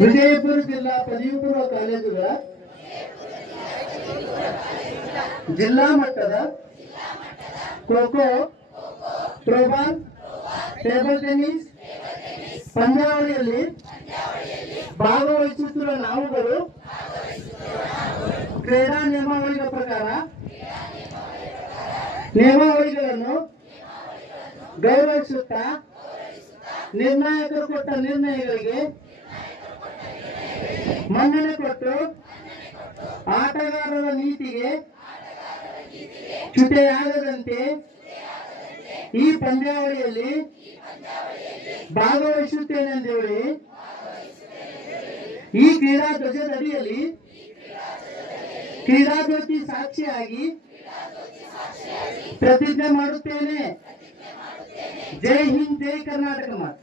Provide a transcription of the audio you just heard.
ವಿಜಯಪುರ ಜಿಲ್ಲಾ ಪದವಿ ಪೂರ್ವ ಕಾಲೇಜುಗಳ ಜಿಲ್ಲಾ ಮಟ್ಟದ ಖೋ-ಖೋ, ಥ್ರೋಬಾಲ್, ಟೇಬಲ್ ಟೆನ್ನಿಸ್ ಪಂದ್ಯಾವಳಿಯಲ್ಲಿ ಭಾಗವಹಿಸುತ್ತಿರುವ ನಾವುಗಳು ಕ್ರೀಡಾ ನಿಯಮಾವಳಿಗಳ ಪ್ರಕಾರ ನಿಯಮಾವಳಿಗಳನ್ನು ಗೌರವಿಸುತ್ತಾ ನಿರ್ಣಾಯಕರು ಕೊಟ್ಟ ನಿರ್ಣಯಗಳಿಗೆ ಮನ್ನಣೆ ಕೊಟ್ಟು ಆಟಗಾರರ ನೀತಿಗೆ ಚ್ಯುತಿಯಾಗದಂತೆ ಈ ಪಂದ್ಯಾವಳಿಯಲ್ಲಿ ಭಾಗವಹಿಸುತ್ತೇನೆಂದೇಳಿ ಈ ಕ್ರೀಡಾ ಧ್ವಜದಡಿಯಲ್ಲಿ ಕ್ರೀಡಾ ಜ್ಯೋತಿ ಸಾಕ್ಷಿಯಾಗಿ ಪ್ರತಿಜ್ಞೆ ಮಾಡುತ್ತೇನೆ. ಜೈ ಹಿಂದ್, ಜೈ ಕರ್ನಾಟಕ ಮಾತು.